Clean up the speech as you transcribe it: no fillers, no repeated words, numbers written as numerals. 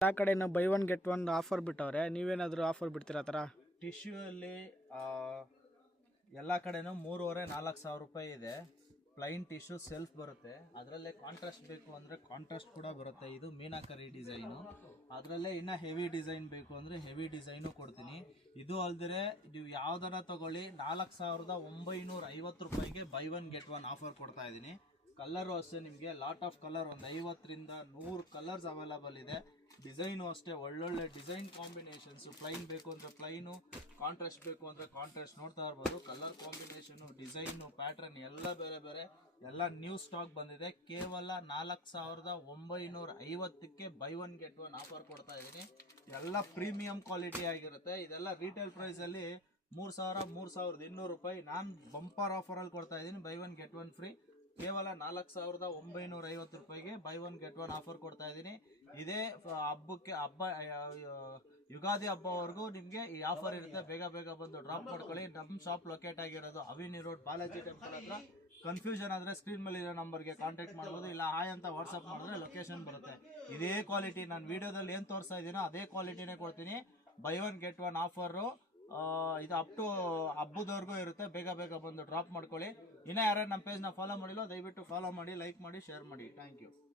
ಎಲ್ಲ ಕಡೆನೂ buy one get one offer ಬಿಟ್ಟವ್ರೆ, ನೀವೇನಾದರೂ ಆಫರ್ ಬಿಡ್ತೀರಾ ಆ ಥರ? ಟಿಶ್ಯೂ ಅಲ್ಲಿ ಎಲ್ಲ ಕಡೆನೂ 3,500-4,000 ರೂಪಾಯಿ ಇದೆ. ಪ್ಲೈನ್ ಟಿಶ್ಯೂ ಸೆಲ್ಫ್ ಬರುತ್ತೆ, ಅದರಲ್ಲೇ ಕಾಂಟ್ರಾಸ್ಟ್ ಬೇಕು ಅಂದರೆ ಕಾಂಟ್ರಾಸ್ಟ್ ಕೂಡ ಬರುತ್ತೆ. ಇದು ಮೀನಾಕರಿ ಡಿಸೈನು, ಅದರಲ್ಲೇ ಇನ್ನೂ ಹೆವಿ ಡಿಸೈನ್ ಬೇಕು ಅಂದರೆ ಹೆವಿ ಡಿಸೈನು ಕೊಡ್ತೀನಿ. ಇದು ಅಲ್ದಿರೆ ನೀವು ಯಾವ್ದಾರ ತಗೊಳ್ಳಿ 4,950 ರೂಪಾಯಿಗೆ by one get one offer ಕೊಡ್ತಾ ಇದ್ದೀನಿ. ಕಲರು ಅಷ್ಟೇ, ನಿಮಗೆ ಲಾಟ್ ಆಫ್ ಕಲರ್, ಒಂದು 50ರಿಂದ 100 ಕಲರ್ಸ್ ಅವೈಲಬಲ್ ಇದೆ. ಡಿಸೈನು ಅಷ್ಟೇ ಒಳ್ಳೊಳ್ಳೆ ಡಿಸೈನ್ ಕಾಂಬಿನೇಷನ್ಸು. ಪ್ಲೈನ್ ಬೇಕು ಅಂದರೆ ಪ್ಲೈನು, ಕಾಂಟ್ರಾಸ್ಟ್ ಬೇಕು ಅಂದರೆ ಕಾಂಟ್ರಾಸ್ಟ್. ನೋಡ್ತಾ ಇರ್ಬೋದು ಕಲರ್ ಕಾಂಬಿನೇಷನು, ಡಿಸೈನು, ಪ್ಯಾಟ್ರನ್ ಎಲ್ಲ ಬೇರೆ ಬೇರೆ, ಎಲ್ಲ ನ್ಯೂ ಸ್ಟಾಕ್ ಬಂದಿದೆ. ಕೇವಲ 4,950ಕ್ಕೆ buy one get one offer ಕೊಡ್ತಾ ಇದ್ದೀನಿ. ಎಲ್ಲ ಪ್ರೀಮಿಯಂ ಕ್ವಾಲಿಟಿ ಆಗಿರುತ್ತೆ. ಇದೆಲ್ಲ ರಿಟೇಲ್ ಪ್ರೈಸಲ್ಲಿ 3,000-3,200 ರೂಪಾಯಿ. ನಾನು ಬಂಪರ್ ಆಫರಲ್ಲಿ ಕೊಡ್ತಾ ಇದ್ದೀನಿ. By one get one free ಕೇವಲ 4,950 ರೂಪಾಯಿಗೆ by one get one offer ಕೊಡ್ತಾ ಇದ್ದೀನಿ. ಇದೇ ಯುಗಾದಿ ಹಬ್ಬವರೆಗೂ ನಿಮಗೆ ಈ ಆಫರ್ ಇರುತ್ತೆ. ಬೇಗ ಬೇಗ ಬಂದು ಡ್ರಾಪ್ ಮಾಡ್ಕೊಳ್ಳಿ. ನಮ್ಮ ಶಾಪ್ ಲೊಕೇಟ್ ಆಗಿರೋದು ಅವಿನಿ ರೋಡ್, ಬಾಲಾಜಿ ಟೆಂಪಲ್ ಹತ್ರ. ಕನ್ಫ್ಯೂಷನ್ ಆದರೆ ಸ್ಕ್ರೀನ್ ಮೇಲೆ ಇರೋ ನಂಬರ್ಗೆ ಕಾಂಟ್ಯಾಕ್ಟ್ ಮಾಡ್ಬೋದು, ಇಲ್ಲ ಹಾಯ್ ಅಂತ ವಾಟ್ಸಪ್ ಮಾಡಿದ್ರೆ ಲೊಕೇಶನ್ ಬರುತ್ತೆ. ಇದೇ ಕ್ವಾಲಿಟಿ ನಾನು ವಿಡಿಯೋದಲ್ಲಿ ಏನು ತೋರಿಸ್ತಾ ಇದ್ದೀನೋ ಅದೇ ಕ್ವಾಲಿಟಿನೇ ಕೊಡ್ತೀನಿ. By one get one offer ಇದು ಅಪ್ ಟು ಹಬ್ಬದವರೆಗೂ ಇರುತ್ತೆ. ಬೇಗ ಬೇಗ ಬಂದು ಡ್ರಾಪ್ ಮಾಡ್ಕೊಳ್ಳಿ. ಇನ್ನೂ ಯಾರ್ಯಾರು ನಮ್ಮ ಪೇಜ್ನ ಫಾಲೋ ಮಾಡಿಲ್ಲೋ ದಯವಿಟ್ಟು ಫಾಲೋ ಮಾಡಿ, ಲೈಕ್ ಮಾಡಿ, ಶೇರ್ ಮಾಡಿ. Thank you.